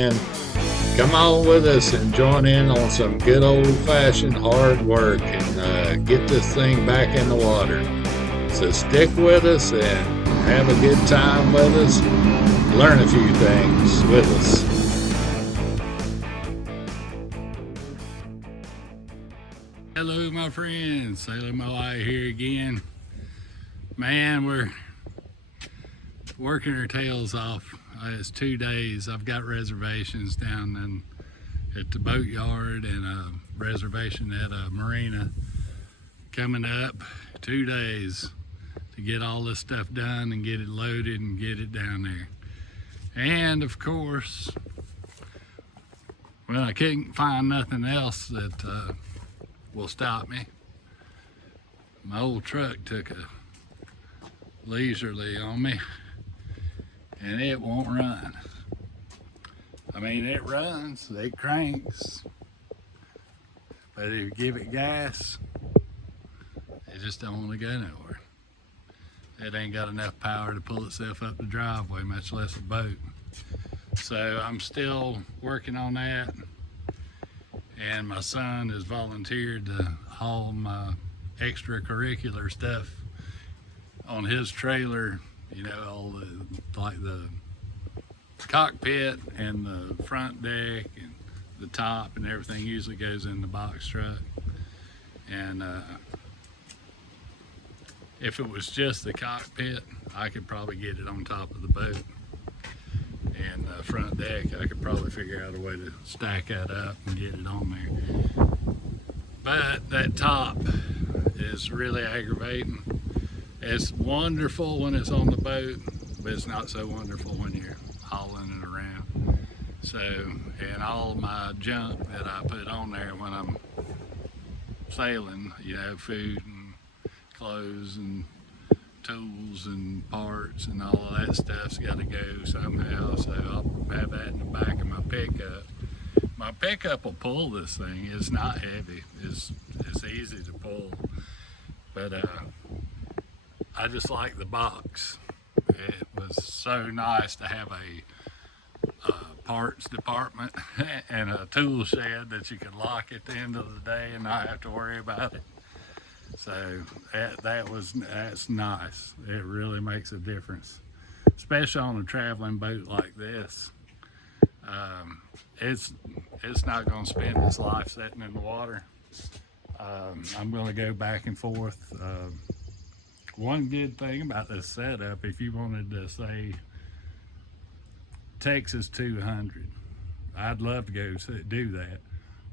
in. Come on with us and join in on some good old-fashioned hard work and get this thing back in the water. So stick with us and have a good time with us. Learn a few things with us. Hello, my friends. Sailor Moai here again. Man, we're working our tails off. It's 2 days. I've got reservations down at the boat yard and a reservation at a marina coming up. 2 days to get all this stuff done and get it loaded and get it down there. And of course, well, I couldn't find nothing else that will stop me. My old truck took a leisurely on me and it won't run. I mean, it runs, it cranks, but if you give it gas, it just don't want to go nowhere. It ain't got enough power to pull itself up the driveway, much less a boat. So I'm still working on that. And my son has volunteered to haul my extracurricular stuff on his trailer, you know, all like the cockpit and the front deck and the top and everything usually goes in the box truck. And if it was just the cockpit, I could probably get it on top of the boat. And the front deck, I could probably figure out a way to stack that up and get it on there. But that top is really aggravating. It's wonderful when it's on the boat, but it's not so wonderful when you're hauling it around. So, and all my junk that I put on there when I'm sailing, you know, food and clothes and tools and parts and all of that stuff's got to go somehow. So I'll have that in the back of my pickup. My pickup will pull this thing. It's not heavy. It's easy to pull. But I just like the box. It was so nice to have a parts department and a tool shed that you could lock at the end of the day and not have to worry about it. So that's nice. It really makes a difference, especially on a traveling boat like this. It's not going to spend its life sitting in the water. I'm going to go back and forth. One good thing about this setup, if you wanted to say Texas 200, I'd love to go do that.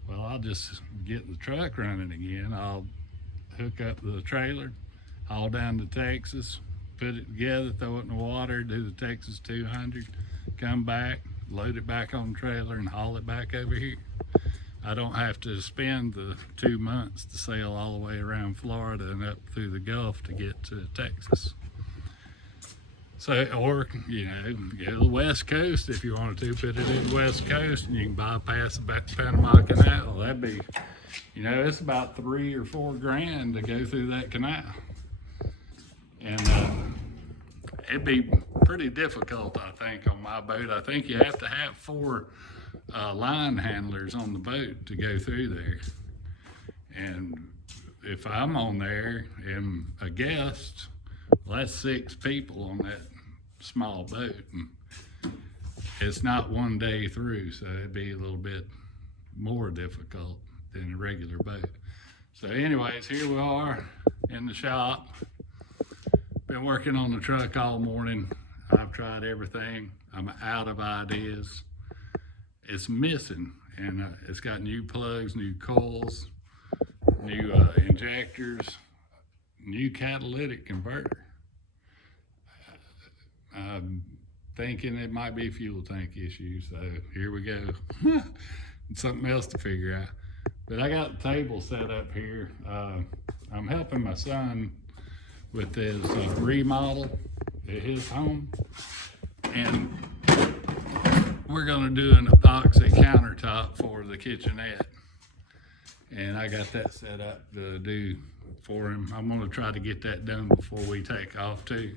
Well, I'll just get the truck running again. I'll hook up the trailer, haul down to Texas, put it together, throw it in the water, do the Texas 200, come back, load it back on the trailer and haul it back over here. I don't have to spend the 2 months to sail all the way around Florida and up through the Gulf to get to Texas. So, or, you know, go to the West Coast if you wanted to, put it in the West Coast and you can bypass the Panama Canal. That'd be, you know, it's about $3 or $4 grand to go through that canal. And it'd be pretty difficult, I think, on my boat. I think you have to have 4 line handlers on the boat to go through there. And if I'm on there and a guest, well, that's 6 people on that small boat. And it's not one day through, so it'd be a little bit more difficult than a regular boat. So anyways, here we are in the shop. Been working on the truck all morning. I've tried everything. I'm out of ideas. It's missing, and it's got new plugs, new coils, new injectors, new catalytic converter. I'm thinking it might be fuel tank issues, so here we go. Something else to figure out. But I got the table set up here. I'm helping my son with his remodel at his home, and we're gonna do an epoxy countertop for the kitchenette. And I got that set up to do for him. I'm gonna try to get that done before we take off too,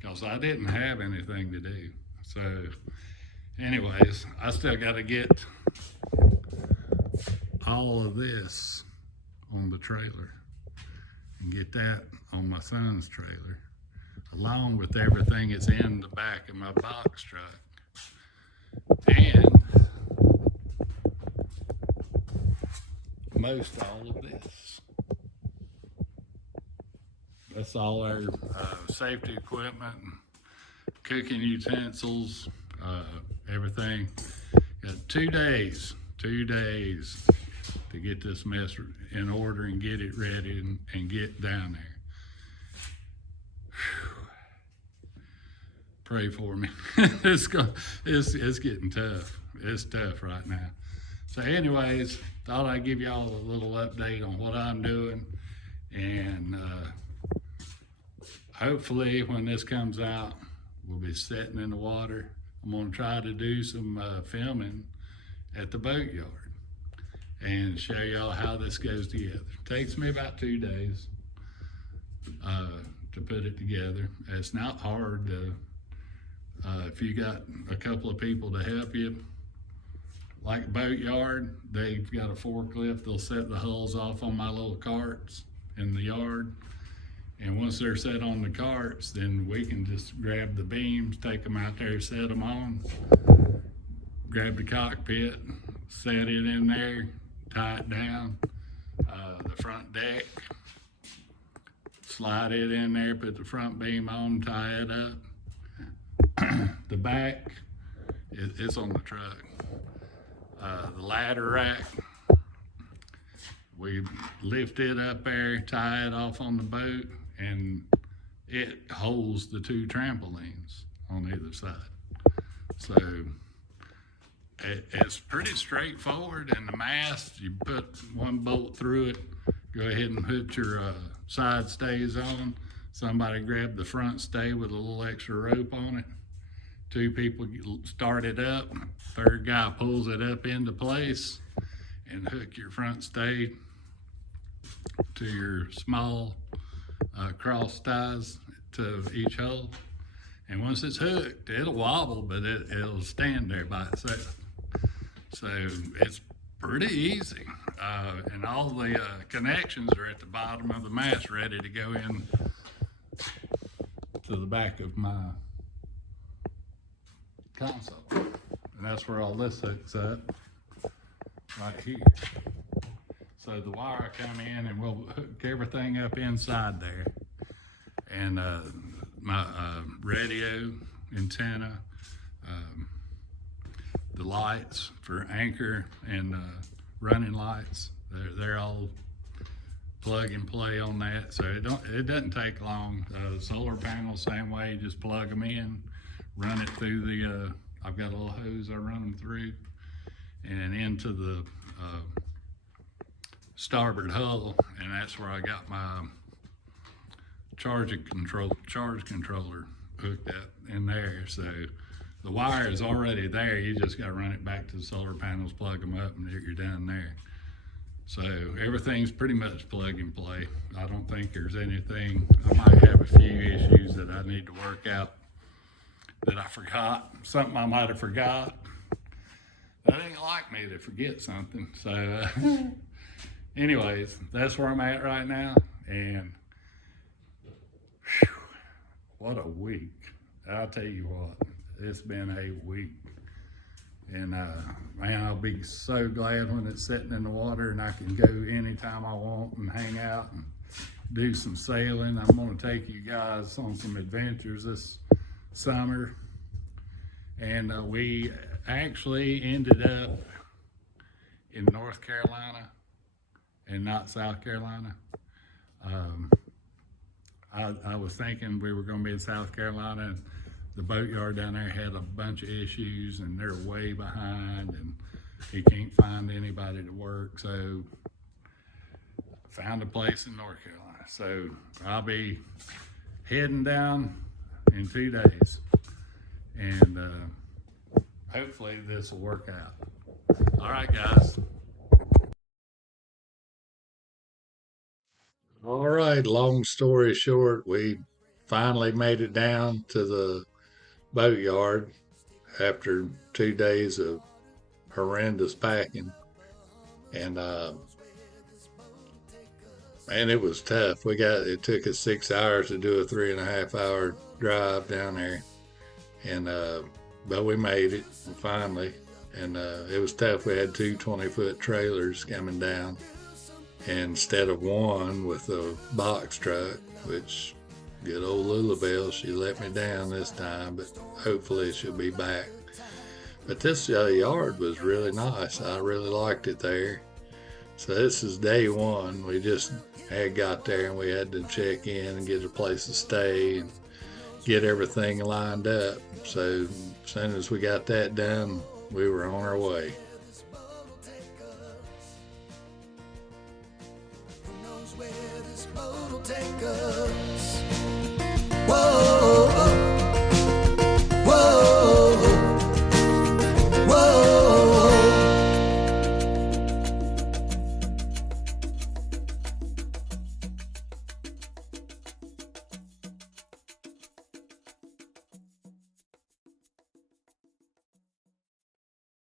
because I didn't have anything to do. So Anyways, I still got to get all of this on the trailer and get that on my son's trailer, along with everything that's in the back of my box truck. And most all of this. That's all our safety equipment, cooking utensils, everything. Got 2 days to get this mess in order and get it ready and get down there. Whew. Pray for me. it's getting tough. It's tough right now. So anyways, thought I'd give y'all a little update on what I'm doing, and hopefully when this comes out, we'll be sitting in the water. I'm gonna try to do some filming at the boatyard and show y'all how this goes together. It takes me about 2 days to put it together. It's not hard to, if you got a couple of people to help you, like boatyard, they've got a forklift. They'll set the hulls off on my little carts in the yard. And once they're set on the carts, then we can just grab the beams, take them out there, set them on, grab the cockpit, set it in there, tie it down, the front deck, slide it in there, put the front beam on, tie it up. The back, it's on the truck. The ladder rack, we lift it up there, tie it off on the boat, and it holds the 2 trampolines on either side. So it's pretty straightforward. And the mast, you put 1 bolt through it, go ahead and put your side stays on. Somebody grab the front stay with a little extra rope on it. 2 people start it up. 3rd guy pulls it up into place and hook your front stay to your small cross ties to each hole. And once it's hooked, it'll wobble, but it'll stand there by itself. So it's pretty easy. And all the connections are at the bottom of the mast, ready to go in to the back of my console. And that's where all this hooks up, right here. So the wire come in and we'll hook everything up inside there. And my radio, antenna, the lights for anchor and running lights, they're all plug and play on that. So it doesn't take long. Solar panels, same way, just plug them in, run it through the, I've got a little hose I run them through and into the starboard hull, and that's where I got my charge controller hooked up in there. So the wire is already there. You just got to run it back to the solar panels, plug them up, and you're done there. So everything's pretty much plug and play. I don't think there's anything. I might have a few issues that I need to work out that I forgot. Something I might have forgot. That ain't like me to forget something. So anyways, that's where I'm at right now. And whew, what a week. I'll tell you what, it's been a week. And man, I'll be so glad when it's sitting in the water and I can go anytime I want and hang out and do some sailing. I'm gonna take you guys on some adventures this summer. And we actually ended up in North Carolina and not South Carolina. I was thinking we were gonna be in South Carolina, and the boatyard down there had a bunch of issues and they're way behind and he can't find anybody to work. So I found a place in North Carolina. So I'll be heading down in 2 days, and hopefully this will work out. All right, guys. All right, long story short, we finally made it down to the boatyard. after 2 days of horrendous packing. And man, it was tough. It took us 6 hours to do a 3.5 hour drive down there. And but we made it finally. And it was tough. We had two 20-foot trailers coming down instead of one with a box truck, which good old Lulabelle, she let me down this time, but hopefully she'll be back. But this yard was really nice. I really liked it there. So this is day one. We just had got there and we had to check in and get a place to stay and get everything lined up. So as soon as we got that done, we were on our way.